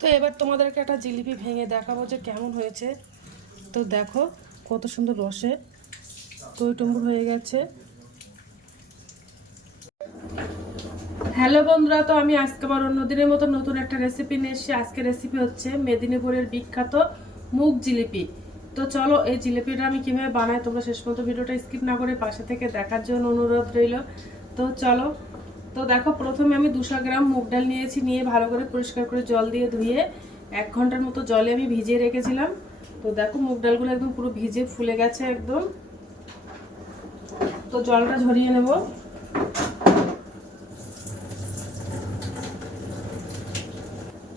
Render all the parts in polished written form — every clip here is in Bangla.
তো এবার তোমাদেরকে একটা জিলিপি ভেঙে দেখাবো যে কেমন হয়েছে। তো দেখো কত সুন্দর রসে টইটুম্বুর হয়ে গেছে। হ্যালো বন্ধুরা, তো আমি আজকে আবার অন্যদিনের মতো নতুন একটা রেসিপি নিয়ে এসেছি। আজকে রেসিপি হচ্ছে মেদিনীপুরের বিখ্যাত মুগ জিলিপি। তো চলো এই জিলিপিটা আমি কিভাবে বানাই তোমরা শেষ পর্যন্ত ভিডিওটা স্কিপ না করে পাশে থেকে দেখার জন্য অনুরোধ রইল। তো চলো। তো দেখো প্রথমে আমি 200 গ্রাম মুগ ডাল নিয়েছি, নিয়ে ভালো করে পরিষ্কার করে জল দিয়ে ধুয়ে 1 ঘন্টার মতো জলে আমি ভিজিয়ে রেখেছিলাম। তো দেখো মুগ ডালগুলো একদম পুরো ভিজে ফুলে গেছে একদম। তো জলটা ঝরিয়ে নেব।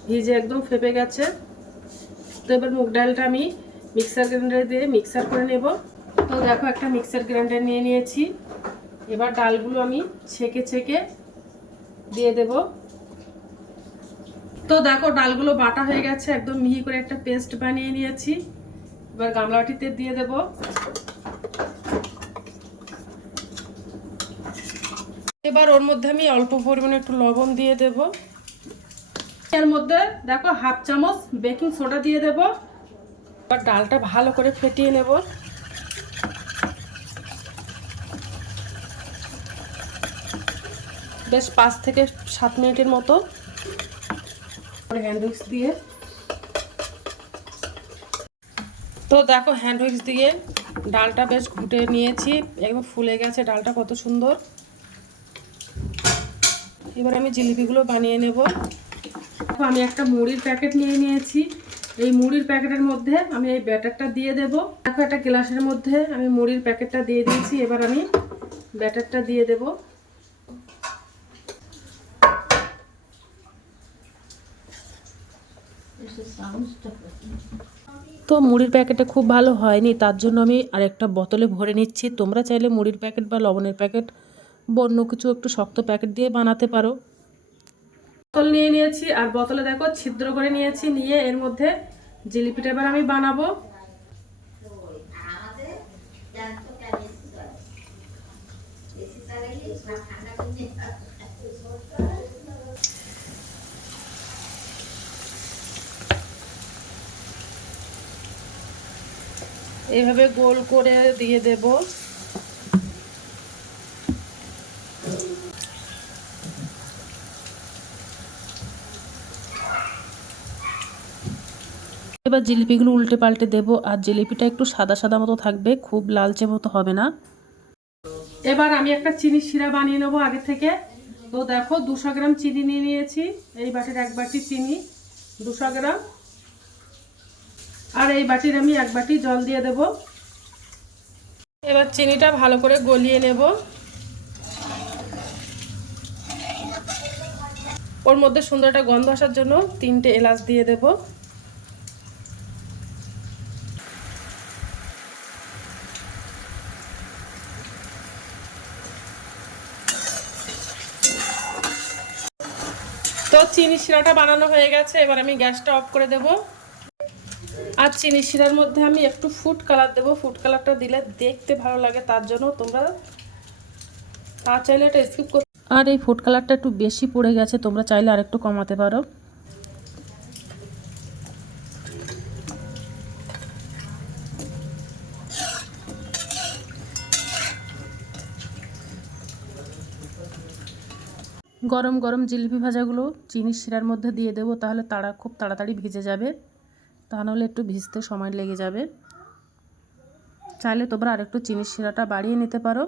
ভিজে একদম ফেপে গেছে। তো এবার মুগ ডালটা আমি মিক্সার গ্রাইন্ডারে দিয়ে মিক্সার করে নেব। তো দেখো একটা মিক্সার গ্রাইন্ডার নিয়ে নিয়েছি। এবার ডালগুলো আমি ছেঁকে ছেঁকে দিয়ে দেব। তো দেখো ডালগুলো বাটা হয়ে গেছে, একদম মিহি করে একটা পেস্ট বানিয়ে নিয়েছি। এবার গামলাটিতে দিয়ে দেব। এবার ওর মধ্যে আমি অল্প পরিমাণে একটু লবণ দিয়ে দেব। এর মধ্যে দেখো হাফ চামচ বেকিং সোডা দিয়ে দেব। এবার ডালটা ভালো করে ফেটিয়ে নেব। বেশ 5 থেকে 7 মিনিটের মতো হ্যান্ড উইক্স দিয়ে। তো দেখো হ্যান্ড উইক্স দিয়ে ডালটা বেশ ঘুটে নিয়েছি, একদম ফুলে গেছে ডালটা কত সুন্দর। এবার আমি জিলিপিগুলো বানিয়ে নেব। দেখো আমি একটা মুড়ির প্যাকেট নিয়ে নিয়েছি। এই মুড়ির প্যাকেটের মধ্যে আমি এই ব্যাটারটা দিয়ে দেব। দেখো একটা গ্লাসের মধ্যে আমি মুড়ির প্যাকেটটা দিয়ে দিয়েছি। এবার আমি ব্যাটারটা দিয়ে দেব। তো মুড়ির প্যাকেটে খুব ভালো হয়নি, তার জন্য আমি আরেকটা বোতলে ভরে নিচ্ছি। তোমরা চাইলে মুড়ির প্যাকেট বা লবণের প্যাকেট অন্য কিছু একটু শক্ত প্যাকেট দিয়ে বানাতে পারো। বোতল নিয়ে নিয়েছি, আর বোতলে দেখো ছিদ্র করে নিয়েছি, নিয়ে এর মধ্যে জিলিপিটা এবার আমি বানাবো। এইভাবে গোল করে দিয়ে দেব। এবার জিলিপিগুলো উল্টে পাল্টে দেব, আর জিলিপিটা একটু সাদা সাদা মতো থাকবে, খুব লালচে মতো হবে না। এবার আমি একটা চিনির শিরা বানিয়ে নেবো আগে থেকে। তো দেখো 200 গ্রাম চিনি নিয়ে নিয়েছি। এই বাটির 1 বাটি চিনি 200 গ্রাম, আর এই বাটির আমি 1 বাটি জল দিয়ে দেব। এবার চিনিটা ভালো করে গলিয়ে নেব। ওর মধ্যে সুন্দর একটা গন্ধ আসার জন্য 3টে এলাচ দিয়ে দেব। তো চিনি শিরাটা বানানো হয়ে গেছে, এবার আমি গ্যাসটা অফ করে দেব। আর চিনি শিরার মধ্যে আমি একটু ফুড কালার দেব। ফুড কালারটা দিলে দেখতে ভালো লাগে, তার জন্য তোমরা চাইলে এটা স্কিপ করতে। আর এই ফুড কালারটা একটু বেশি পড়ে গেছে, তোমরা চাইলে আর একটু কমাতে পারো। গরম গরম জিলিপি ভাজাগুলো চিনির শিরার মধ্যে দিয়ে দেবো, তাহলে খুব তাড়াতাড়ি ভিজে যাবে, তা নাহলে একটু ভিজতে সময় লেগে যাবে। চাইলে তোমরা আরেকটু চিনির শিরাটা বাড়িয়ে নিতে পারো।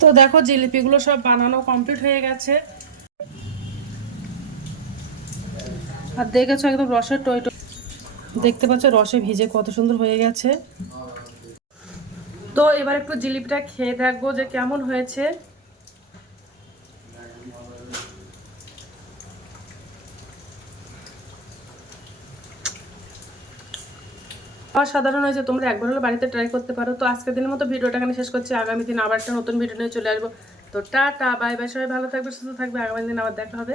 তো দেখো জিলিপিগুলো সব বানানো কমপ্লিট হয়ে গেছে, আর দেখেছো একদম রসের টইটো, দেখতে পাচ্ছ রসে ভিজে কত সুন্দর হয়ে গেছে। তো এবার একটু জিলিপিটা খেয়ে দেখবো যে কেমন হয়েছে। অসাধারণ হয়েছে, তোমরা একবার হলে বাড়িতে ট্রাই করতে পারো। তো আজকের দিনের মতো ভিডিওটা এখানে শেষ করছি। আগামী দিন আবার একটা নতুন ভিডিও নিয়ে চলে আসবো। তো টাটা বাই বাই, সবাই ভালো থাকবে, সুস্থ থাকবে। আগামী দিন আবার দেখা হবে।